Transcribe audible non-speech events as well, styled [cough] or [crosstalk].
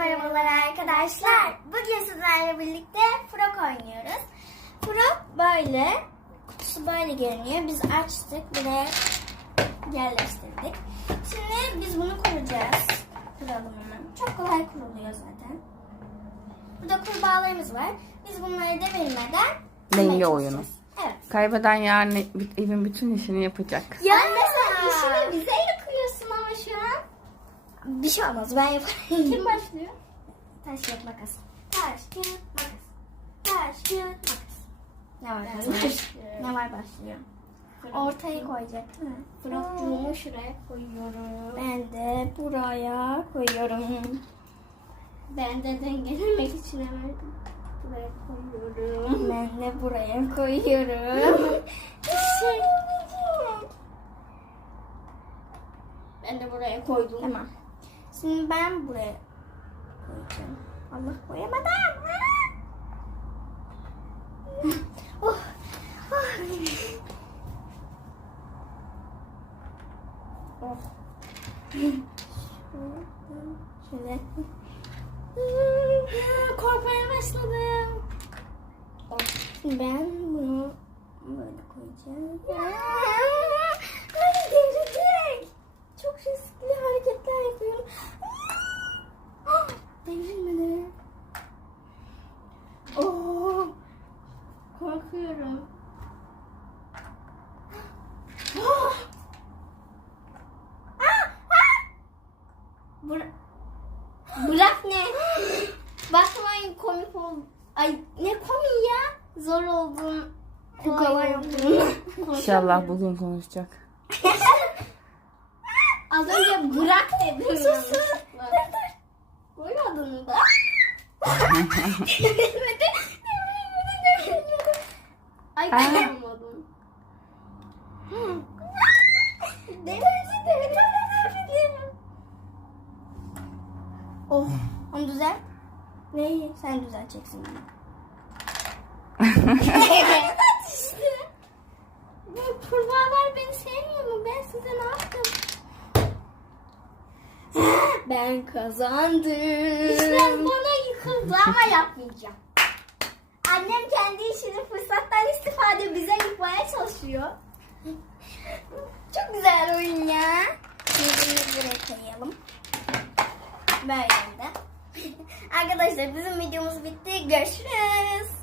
merhabalar arkadaşlar. Bugün sizlerle birlikte frog oynuyoruz. Frog böyle, kutusu böyle görünüyor. Biz açtık, buraya yerleştirdik. Şimdi biz bunu kuracağız. Kuralım hemen. Çok kolay kuruluyor zaten. Burada kurbağalarımız var. Biz bunları devirmeden Denge oyunu. Evet. Kaybeden yarın evin bütün işini yapacak. Ya sen işini bize Bir şey olmaz ben yaparım. Kim başlıyor? Taş kağıt makas. Taş kağıt makas. Taş kağıt makas. Ne var başlıyor? Ne var başlıyor? Ortaya koyacak değil mi? Frokçuğumu şuraya koyuyorum. Ben de buraya koyuyorum. Ben de dengelemek için hemen buraya koyuyorum. Ben de buraya koyuyorum. şey. Ben de buraya koydum. Tamam. Şimdi ben buraya koyacağım. Allah koyamadım. oh. Oh. Oh. Şöyle. Korkmaya başladım. Şimdi ben bunu böyle koyacağım. Korkuyorum. Bırak ne? Bakmayın komik ol. Ay ne komik ya? Zor oldum. Kolay. İnşallah bugün konuşacak. Az önce bırak dedim. Sus, sus. yanlışlıkla. Koymadın da. [laughs] Ay. Devrildi. Devrildi. Oh. Onu düzelt. Neyi? Sen düzelteceksin bunu. [laughs] evet işte. Bu kurbağalar beni sevmiyor mu? Ben size ne yaptım? [gasps] Ben kazandım. İşler bana yıkıldı ama yapmayacağım. Annem kendi işini fırsattan istifade bize yıkmaya çalışıyor. Çok güzel oyun ya. Bunu buraya koyalım. Böyle de. Arkadaşlar bizim videomuz bitti. Görüşürüz.